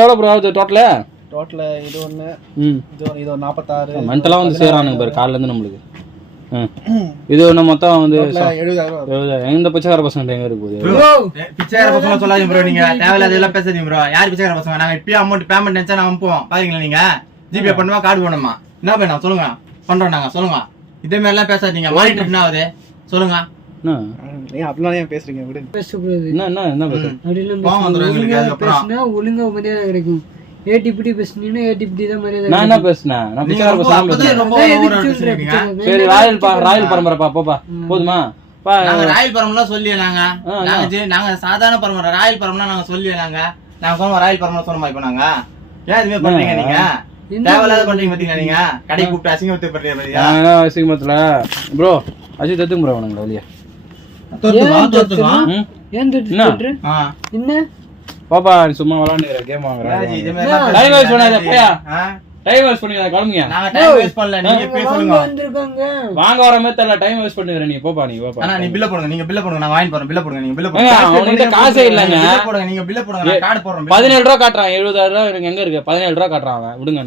எவ்வளோ ப்ரோ ஆகுது total? Total இது ஒன்று இது ஒரு 46 மென்டலாக வந்து சேரானுங்க பாரு காலிலேருந்து நம்மளுக்கு. இது ஒன்று மொத்தம் வந்து 70,000. எந்த பிச்சைக்கார பசங்க எங்க இருக்கு போகுது? பிச்சைக்கார பசங்க சொல்லாதீங்க ப்ரோ, நீங்க தேவையில்லாத எல்லாம் பேசாதீங்க ப்ரோ. யார் பிச்சைக்கார பசங்க? நாங்க இப்பயே அமௌண்ட் பேமெண்ட் நினைச்சா நான் அனுப்புவோம். பாருங்களா நீங்க ஜிபே பண்ணுவா கார்டு வேணுமா? என்ன பண்ணா சொல்லுங்க, பண்றோம் நாங்க. சொல்லுங்க, இதே மாதிரி எல்லாம் பேசாதீங்க. மானிட்டர் என்ன ஆகுது சொல்லுங்க. அப்படிலாம் ஏன் பேசுறீங்க? விடுங்க. பேசக்கூடாது. என்ன பேசுனா ஒழுங்கா மரியாதை கிடைக்கும். ஏடிபிடி பேசுனீங்கன்னா ஏடிபிடி தான் மரியாதை. நான் என்ன பேசுனேன்? நான் பிச்சைக்கார பசங்க. சரி ராயல் பரம்பரைப்பா போப்பா போதுமா? நாங்க ராயல் பரம்பரை சொல்லியே நாங்க சாதாரண பரம்பரை. ராயல் பரம்பரை நாங்க சொல்லியே நாங்க ராயல் பரம்பரை சொன்னோமா? இப்ப நாங்க ஏன் இதுவே பண்றீங்க? நீங்க தேவையில்லாத பண்றீங்க பாத்தீங்களா? நீங்க கடை கூப்பிட்டு அசிங்கத்தை பண்றீங்க. அசிங்கத்துல ப்ரோ அஜித் தத்துங்க ப்ரோ உனக்கு வெளியே என்ன பாப்பா சும்மா விளையாண்டுற கேம் வாங்குறேன். டைம் வேஸ்ட் பண்ணாதப்பா. டைம் வேஸ்ட் பண்ணிங்க கிளம்புங்க. நாங்க டைம் வேஸ்ட் பண்ணல, நீங்க போய் சொல்லுங்க. வந்திருக்காங்க வாங்க வர மாதிரி தெரியல. டைம் வேஸ்ட் பண்ணுங்கற நீ போப்பா. நீ போப்பா. அண்ணா நீ பில்ல போடுங்க. நீங்க பில்ல போடுங்க. நான் வாங்கி போறேன். பில்ல போடுங்க. நீங்க பில்ல போடுங்க. அவன்கிட்ட காசே இல்லங்க. பில்ல போடுங்க. நீங்க பில்ல போடுங்க. நான் கார்டு போடுறேன். 17 ரூபாய் காட்டுறான். 70,000 ரூபாய் எங்க இருக்கு? 17 ரூபாய் காட்டுறான் அவன். விடுங்க.